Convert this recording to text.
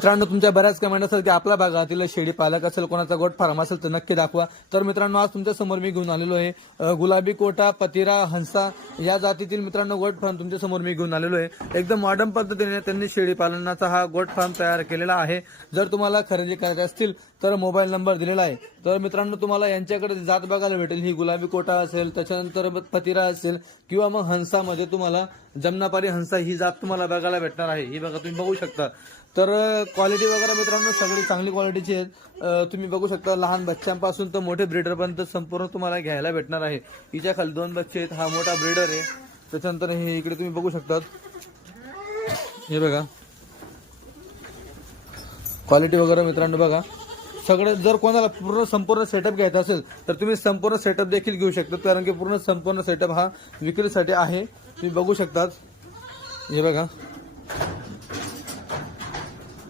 मित्रांनो तुमच्या बऱ्याच कमेंट असेल की आपल्या भागातील शेळी पालक असेल, कोणाचा गोट फार्म असेल तर नक्की दाखवा। तर मित्रांनो आज तुमच्या समोर मी घेऊन आलेलो आहे गुलाबी कोटा, पतिरा, हंसा या जातीतील मित्रांनो गोट फार्म तुमच्या समोर मी घेऊन आलेलो आहे। एकदम मॉडर्न पद्धतीने त्यांनी शेळी पालनाचा हा गोट फार्म तयार केलेला आहे। जर तुम्हाला खरेदी करायची असतील तर मोबाईल नंबर दिलेला आहे। तर मित्रांनो तुम्हाला यांच्याकडे जात बघायला भेटेल, ही गुलाबी कोटा असेल, त्याच्यानंतर पतिरा असेल किंवा मग हंसामध्ये तुम्हाला जमनापारी हंसा ही जात तुम्हाला बघायला भेटणार आहे। ही बघा तुम्ही बघू शकता। तर क्वालिटी वगैरे मित्रांनो सगळी चांगली क्वालिटीची आहेत। तुम्ही बघू शकता लहान बच्चांपासून तर मोठे ब्रीडरपर्यंत संपूर्ण तुम्हाला घ्यायला भेटणार आहे। हिच्या खाली 2 बच्चे आहेत, हा मोठा ब्रीडर आहे। त्याच्यानंतर हे इकडे तुम्ही बघू शकता, हे बघा क्वालिटी वगैरे मित्रांनो बघा सगळं। जर कोणाला पूर्ण संपूर्ण सेटअप घ्यायचा असेल तर तुम्ही संपूर्ण सेटअप देखील घेऊ शकता, कारण की पूर्ण संपूर्ण सेटअप हा विक्रीसाठी आहे। तुम्ही बघू शकता, हे बघा